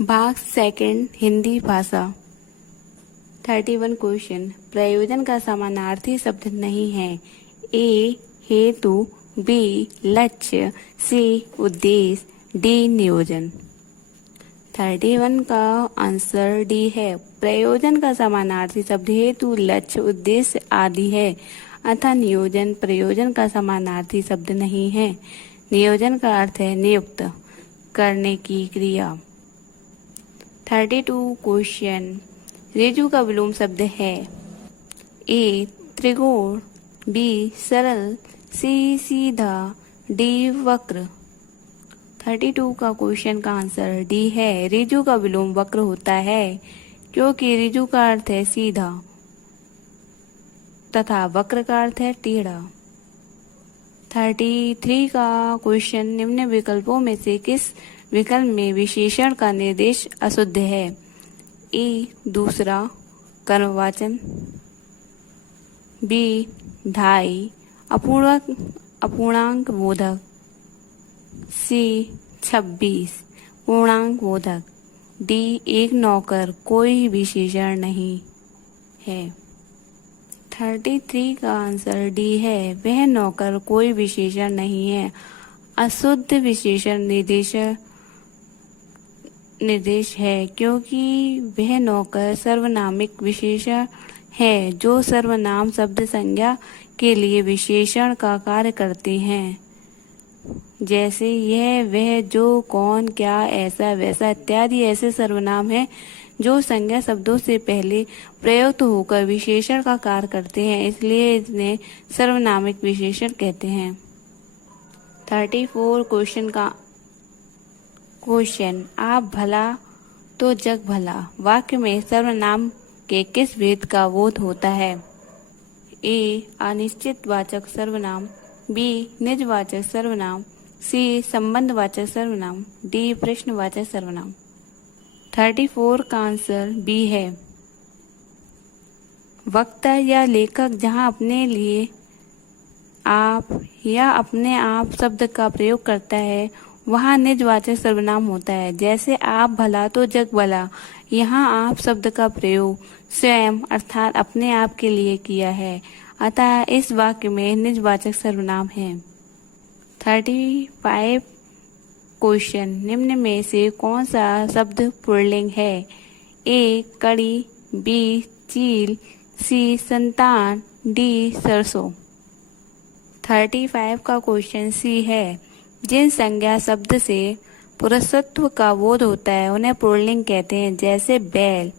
भाग सेकंड हिंदी भाषा 31 क्वेश्चन। प्रयोजन का समानार्थी शब्द नहीं है। ए हेतु, बी लक्ष्य, सी उद्देश्य, डी नियोजन। 31 का आंसर डी है। प्रयोजन का समानार्थी शब्द हेतु, लक्ष्य, उद्देश्य आदि है, अतः नियोजन प्रयोजन का समानार्थी शब्द नहीं है। नियोजन का अर्थ है नियुक्त करने की क्रिया। 32 क्वेश्चन। ऋजु का विलोम शब्द है। ए त्रिकोण, बी सरल, सी सीधा, डी वक्र। 32 का क्वेश्चन का आंसर डी है। ऋजु का विलोम वक्र होता है क्योंकि ऋजु का अर्थ है सीधा तथा वक्र का अर्थ है टेढ़ा। 33 का क्वेश्चन। निम्न विकल्पों में से किस विकल्प में विशेषण का निर्देश अशुद्ध है? ए दूसरा कर्मवाचन, बी ढाई अपूर्णांक बोधक, सी 26 पूर्णांक बोधक, डी एक नौकर कोई विशेषण नहीं है। 33 का आंसर डी है। वह नौकर कोई विशेषण नहीं है। अशुद्ध विशेषण निर्देश है क्योंकि वह नौकर सर्वनामिक विशेषण है जो सर्वनाम शब्द संज्ञा के लिए विशेषण का कार्य करते हैं, जैसे यह, वह, जो, कौन, क्या, ऐसा, वैसा इत्यादि ऐसे सर्वनाम हैं जो संज्ञा शब्दों से पहले प्रयुक्त होकर विशेषण का कार्य करते हैं, इसलिए इन्हें सर्वनामिक विशेषण कहते हैं। 34 क्वेश्चन। आप भला तो जग भला वाक्य में सर्वनाम के किस भेद का बोध होता है? ए अनिश्चित वाचक सर्वनाम, बी निजवाचक सर्वनाम, सी संबंधवाचक सर्वनाम, डी प्रश्नवाचक सर्वनाम। 34 का आंसर बी है। वक्ता या लेखक जहाँ अपने लिए आप या अपने आप शब्द का प्रयोग करता है वहाँ निजवाचक सर्वनाम होता है। जैसे आप भला तो जग भला, यहाँ आप शब्द का प्रयोग स्वयं अर्थात अपने आप के लिए किया है, अतः इस वाक्य में निजवाचक सर्वनाम है। 35 क्वेश्चन। निम्न में से कौन सा शब्द पुल्लिंग है? ए कड़ी, बी चील, सी संतान, डी सरसों। 35 का क्वेश्चन सी है। जिन संज्ञा शब्द से पुरुषत्व का बोध होता है उन्हें पुल्लिंग कहते हैं, जैसे बैल,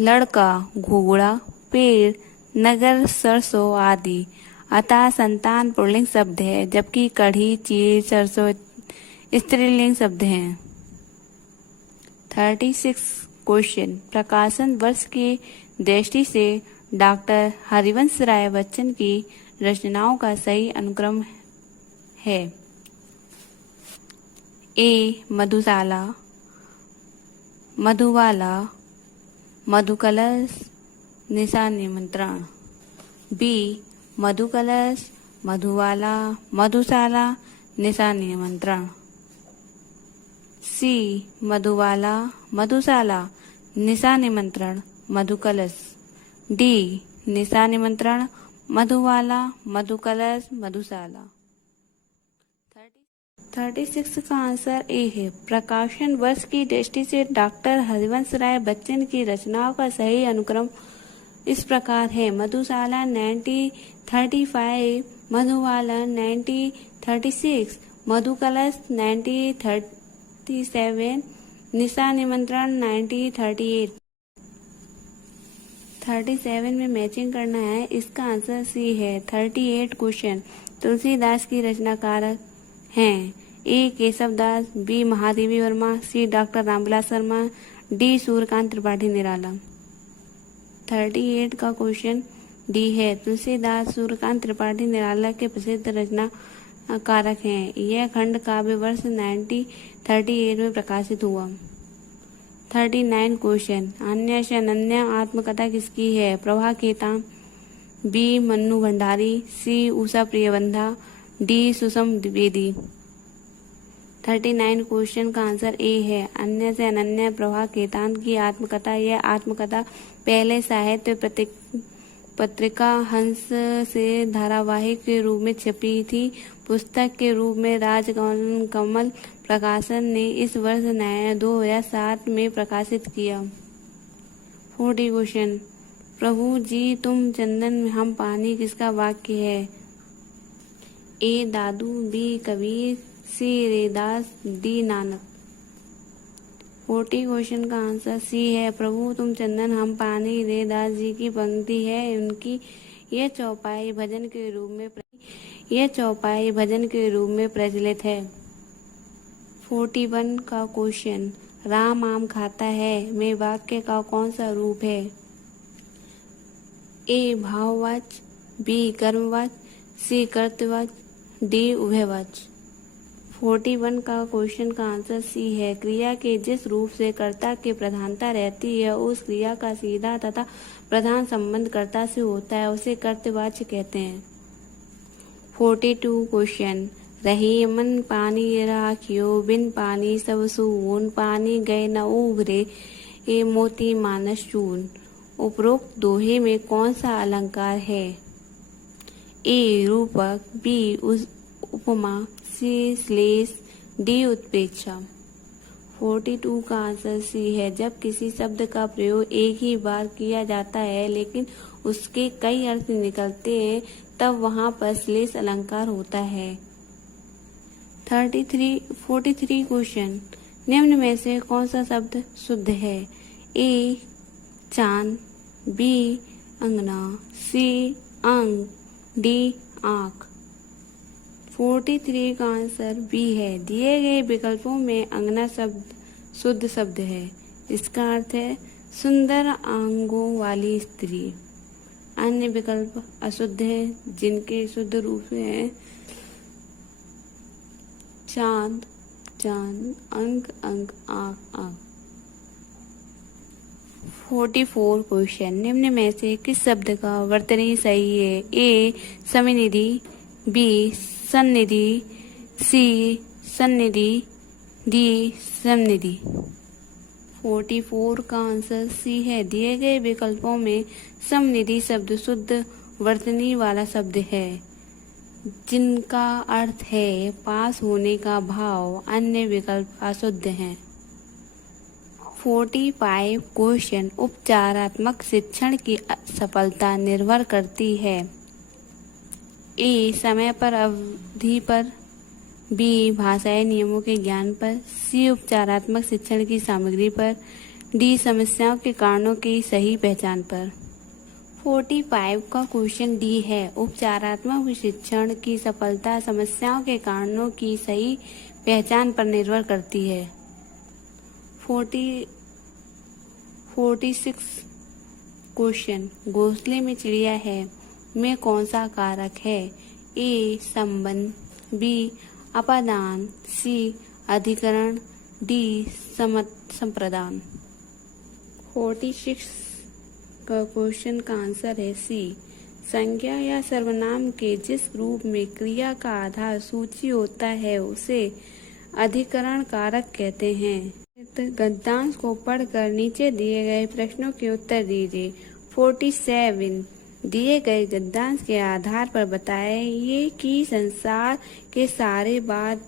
लड़का, घोड़ा, पेड़, नगर, सरसों आदि, अतः संतान पुल्लिंग शब्द है जबकि कढ़ी, चील, सरसों स्त्रीलिंग शब्द हैं। 36 क्वेश्चन। प्रकाशन वर्ष की दृष्टि से डॉक्टर हरिवंश राय बच्चन की रचनाओं का सही अनुक्रम है। ए मधुशाला, मधुबाला, मधुकलश, निशा निमंत्रण, बी मधुकलश, मधुबाला, मधुशाला, निशा निमंत्रण, सी मधुबाला, मधुशाला, निशा निमंत्रण, मधुकलश, डी निशा निमंत्रण, मधुबाला, मधुकलश, मधुशाला। 36 का आंसर ए है। प्रकाशन वर्ष की दृष्टि से डॉक्टर हरिवंश राय बच्चन की रचनाओं का सही अनुक्रम इस प्रकार है। मधुशाला 1935, मधुबाला 1936, मधुकलश 1937, निशा निमंत्रण 1938। 37 में मैचिंग करना है, इसका आंसर सी है। 38 क्वेश्चन। तुलसीदास की रचनाकारक हैं। ए केशवदास, बी महादेवी वर्मा, सी डॉक्टर रामविलास शर्मा, डी सूर्यकांत त्रिपाठी निराला। 38 का क्वेश्चन डी है। तुलसीदास सूर्यकांत त्रिपाठी निराला के प्रसिद्ध रचनाकारक हैं। यह खंड काव्य वर्ष 1938 में प्रकाशित हुआ। 39 क्वेश्चन। अन्य से अनन्य आत्मकथा किसकी है? प्रभा खेतान, बी मन्नू भंडारी, सी उषा प्रियवंधा, डी सुषम द्विवेदी। 39 क्वेश्चन का आंसर ए है अन्य से अनन्य प्रभा खेतान की आत्मकथा। यह आत्मकथा पहले साहित्य पत्रिका हंस से धारावाहिक के रूप में छपी थी। पुस्तक के रूप में राजकमल प्रकाशन ने इस वर्ष 2007 में प्रकाशित किया। 40 क्वेश्चन। प्रभु जी तुम चंदन हम पानी किसका वाक्य है? ए दादू, बी कबीर, सी रैदास, डी नानक। 40 क्वेश्चन का आंसर सी है प्रभु तुम चंदन हम पानी रैदास जी की पंक्ति है। उनकी यह चौपाई भजन के रूप में प्रचलित है। 41 का क्वेश्चन। राम आम खाता है में वाक्य का कौन सा रूप है? ए भाववाच, बी कर्मवाच, सी कर्तवाच, डी उभयवाच। 41 का क्वेश्चन का आंसर सी है क्रिया के जिस रूप से कर्ता की प्रधानता रहती है उस क्रिया का सीधा तथा प्रधान संबंध कर्ता से होता है उसे कर्तवाच्य कहते हैं। 42 क्वेश्चन। रही मन पानी राखियो बिन पानी सब सून, पानी गए न उभरे ए मोती मानस चून। उपरोक्त दोहे में कौन सा अलंकार है? ए रूपक, बी उपमा, सी श्लेष, डी उत्प्रेक्षा। 42 का आंसर सी है जब किसी शब्द का प्रयोग एक ही बार किया जाता है लेकिन उसके कई अर्थ निकलते हैं तब वहां पर श्लेष अलंकार होता है। 43 क्वेश्चन। निम्न में से कौन सा शब्द शुद्ध है? ए चांद, बी अंगना, सी अंग, डी आँख। 43 का आंसर बी है दिए गए विकल्पों में अंगना शब्द शुद्ध शब्द है। इसका अर्थ है सुंदर अंगों वाली स्त्री। अन्य विकल्प अशुद्ध है जिनके शुद्ध रूप हैं चांद, चांद, अंक, अंक, आँख, आँख। 44 क्वेश्चन। निम्न में से किस शब्द का वर्तनी सही है? ए समिनिधि, बी सन्निधि, सी सन्निधि, डी समनिधि। 44 का आंसर सी है दिए गए विकल्पों में समनिधि शब्द शुद्ध वर्तनी वाला शब्द है जिनका अर्थ है पास होने का भाव। अन्य विकल्प अशुद्ध हैं। 45 क्वेश्चन। उपचारात्मक शिक्षण की सफलता निर्भर करती है ए समय पर अवधि पर, बी भाषाई नियमों के ज्ञान पर, सी उपचारात्मक शिक्षण की सामग्री पर, डी समस्याओं के कारणों की सही पहचान पर। 45 का क्वेश्चन डी है उपचारात्मक शिक्षण की सफलता समस्याओं के कारणों की सही पहचान पर निर्भर करती है। 46 क्वेश्चन। घोंसले में चिड़िया है में कौन सा कारक है? ए संबंध, बी अपादान, सी अधिकरण, डी संप्रदान। 46 का क्वेश्चन का आंसर है सी संज्ञा या सर्वनाम के जिस रूप में क्रिया का आधार सूची होता है उसे अधिकरण कारक कहते हैं। गद्यांश को पढ़कर नीचे दिए गए प्रश्नों के उत्तर दीजिए। 47 दिए गए गद्यांश के आधार पर बताइए कि संसार के सारे बाद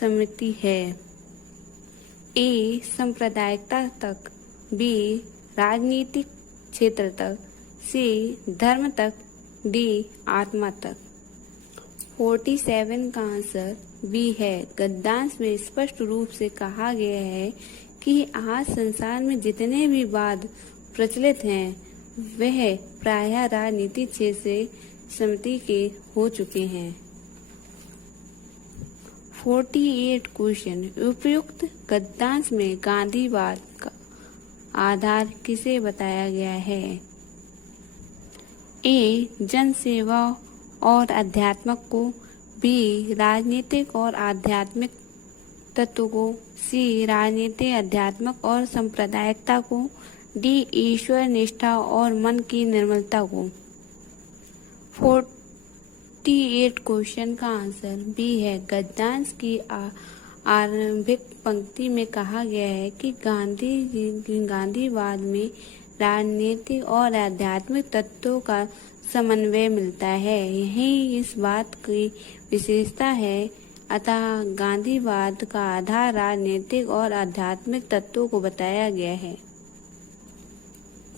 समिति है। ए सांप्रदायिकता तक, बी राजनीतिक क्षेत्र तक, सी धर्म तक, डी आत्मा तक। 47 का आंसर बी है। गद्यांश में स्पष्ट रूप से कहा गया है कि आज संसार में जितने भी वाद प्रचलित हैं वह प्रायः राजनीतिक क्षेत्र से समिति के हो चुके हैं। 48 क्वेश्चन। उपयुक्त गद्यांश में गांधीवाद का आधार किसे बताया गया है? ए जन सेवा और अध्यात्म को, बी राजनीतिक और आध्यात्मिक तत्व को, सी राजनीति, अध्यात्मक और सांप्रदायिकता को, डी ईश्वर निष्ठा और मन की निर्मलता को। 48 क्वेश्चन का आंसर बी है। गद्यांश की आरंभिक पंक्ति में कहा गया है कि गांधीवाद में राजनीतिक और आध्यात्मिक तत्वों का समन्वय मिलता है। यही इस बात की विशेषता है। अतः गांधीवाद का आधार राजनीतिक और आध्यात्मिक तत्वों को बताया गया है।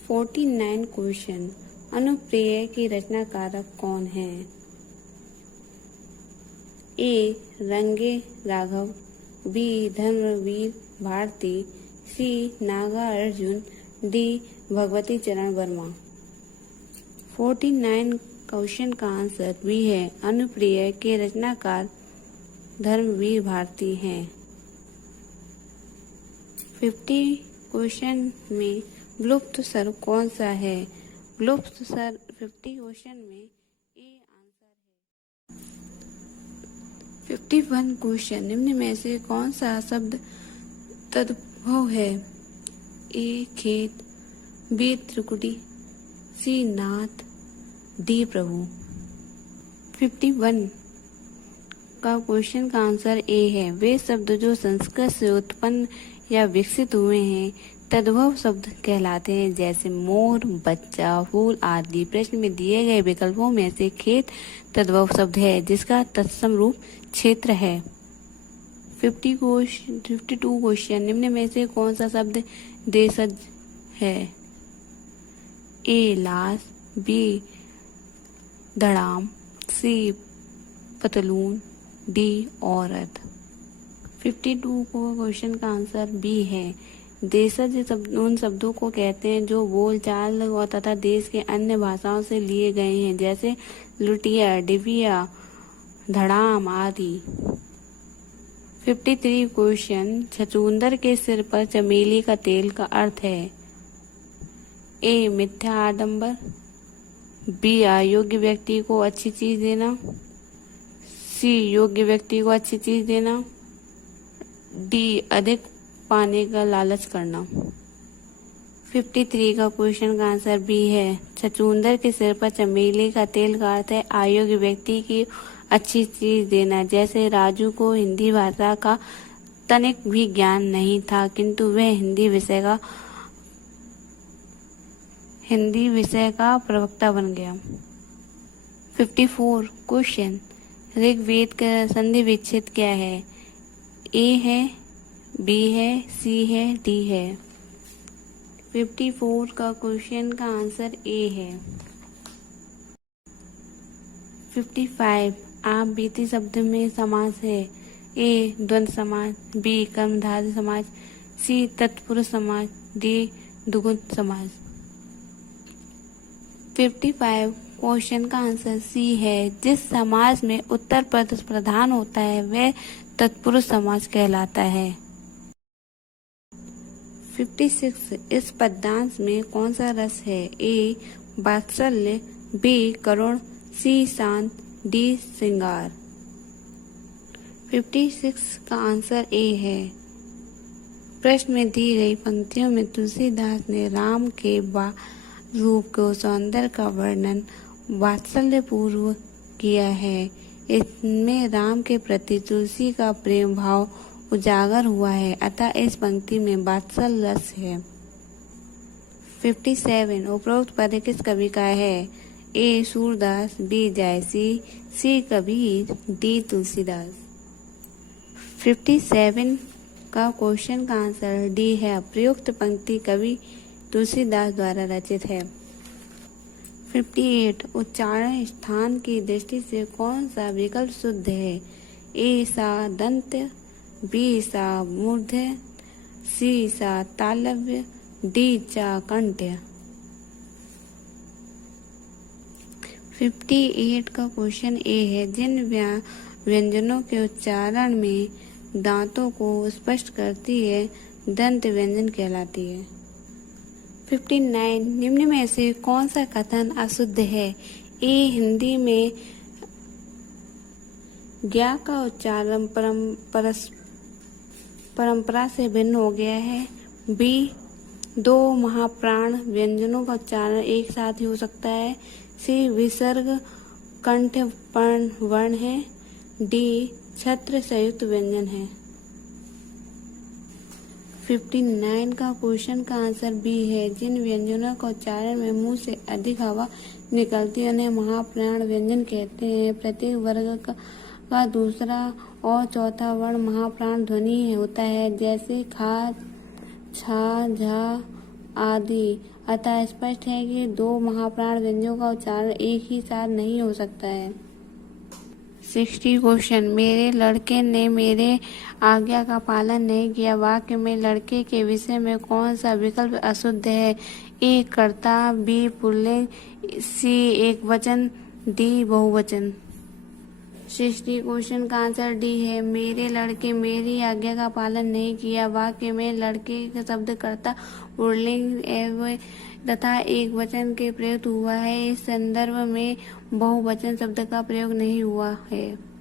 49 क्वेश्चन, अनुप्रिय की रचनाकारक कौन है? ए रंगे राघव, बी धर्मवीर भारती, सी नागार्जुन, डी भगवती चरण वर्मा। 49 क्वेश्चन का आंसर बी है। अनुप्रिय के रचनाकार धर्मवीर भारती हैं। 50 क्वेश्चन में विलुप्त स्वर कौन सा है? विलुप्त स्वर 50 क्वेश्चन में ए आंसर है। 51 क्वेश्चन, निम्न में से कौन सा शब्द तद्भव है? ए खेत, बी त्रिकुटी, सी नाथ, डी प्रभु। 51 का क्वेश्चन का आंसर ए है। वे शब्द जो संस्कृत से उत्पन्न या विकसित हुए हैं तद्भव शब्द कहलाते हैं, जैसे मोर, बच्चा, फूल आदि। प्रश्न में दिए गए विकल्पों में से खेत तद्भव शब्द है जिसका तत्सम रूप क्षेत्र है। 52 क्वेश्चन, निम्न में से कौन सा शब्द देशज है? ए लाश, बी धड़ाम, सी पतलून, डी औरत। 52 को क्वेश्चन का आंसर बी है। देशज उन शब्दों को कहते हैं जो बोलचाल और तथा देश के अन्य भाषाओं से लिए गए हैं, जैसे लुटिया, डिबिया, धड़ाम आदि। 53 क्वेश्चन, छछूंदर के सिर पर चमेली का तेल का अर्थ है? ए मिथ्या आडंबर, बी अयोग्य व्यक्ति को अच्छी चीज देना, सी योग्य व्यक्ति को अच्छी चीज देना, डी अधिक पाने का लालच करना। 53 का क्वेश्चन का आंसर बी है। छछूंदर के सिर पर चमेली का तेल का अर्थ है अयोग्य व्यक्ति की अच्छी चीज देना। जैसे राजू को हिंदी भाषा का तनिक भी ज्ञान नहीं था, किंतु वह हिंदी विषय का प्रवक्ता बन गया। 54 क्वेश्चन, ऋग्वेद का संधि विच्छेद क्या है? ए है, बी है, सी है, डी है। 54 का क्वेश्चन का आंसर ए है। 55 आप बीती शब्द में समास है? ए द्वंद्व समास, बी कर्मधारय समास, सी तत्पुरुष समास, डी द्विगुण समास। 55 क्वेश्चन का आंसर सी है। जिस समास में उत्तर पद प्रधान होता है वह तत्पुरुष समास कहलाता है। 56 इस पद्यांश में कौन सा रस है? ए वात्सल्य, बी करुण, सी शांत, डी श्रृंगार। 56 का आंसर ए है। प्रश्न में दी गई पंक्तियों में तुलसीदास ने राम के रूप को सौंदर्य का वर्णन वात्सल्य पूर्व किया है। इसमें राम के प्रति तुलसी का प्रेम भाव उजागर हुआ है, अतः इस पंक्ति में वात्सल्य रस है। 57 उपरोक्त पद किस कवि का है? ए सूरदास, बी जायसी, सी कबीर, डी तुलसीदास। 57 का क्वेश्चन का आंसर डी है। प्रयुक्त पंक्ति कवि तुलसीदास द्वारा रचित है। 58 उच्चारण स्थान की दृष्टि से कौन सा विकल्प शुद्ध है? ए सा दंत, बी सा मूर्धन्य, सी सा तालव्य, डी चा कंठ्य। 58 का क्वेश्चन ए है। जिन व्यंजनों के उच्चारण में दांतों को स्पष्ट करती है दंत व्यंजन कहलाती है। 59 निम्न में से कौन सा कथन अशुद्ध है? ए हिंदी में ज्ञा का उच्चारण परंपरा से भिन्न हो गया है। बी, दो महाप्राण व्यंजनों का उच्चारण एक साथ ही हो सकता है। सी, विसर्ग कंठ वर्ण है। डी, छत्र संयुक्त व्यंजन है। 59 का क्वेश्चन का आंसर बी है। जिन व्यंजनों का उच्चारण में मुंह से अधिक हवा निकलती है उन्हें महाप्राण व्यंजन कहते हैं। प्रत्येक वर्ग का दूसरा और चौथा वर्ण महाप्राण ध्वनि होता है, जैसे खा, छा, झा आदि। अतः स्पष्ट है कि दो महाप्राण व्यंजनों का उच्चारण एक ही साथ नहीं हो सकता है। 60 क्वेश्चन, मेरे लड़के ने मेरे आज्ञा का पालन नहीं किया। वाक्य में लड़के के विषय में कौन सा विकल्प अशुद्ध है? ए, कर्ता। B, pulling. सी, एकवचन। डी, बहुवचन। 60 क्वेश्चन का आंसर डी है। मेरे लड़के मेरी आज्ञा का पालन नहीं किया। वाक्य में लड़के का शब्द कर्ता, पुल्लिंग एवं तथा एकवचन के प्रयुक्त हुआ है। इस संदर्भ में बहुवचन शब्द का प्रयोग नहीं हुआ है।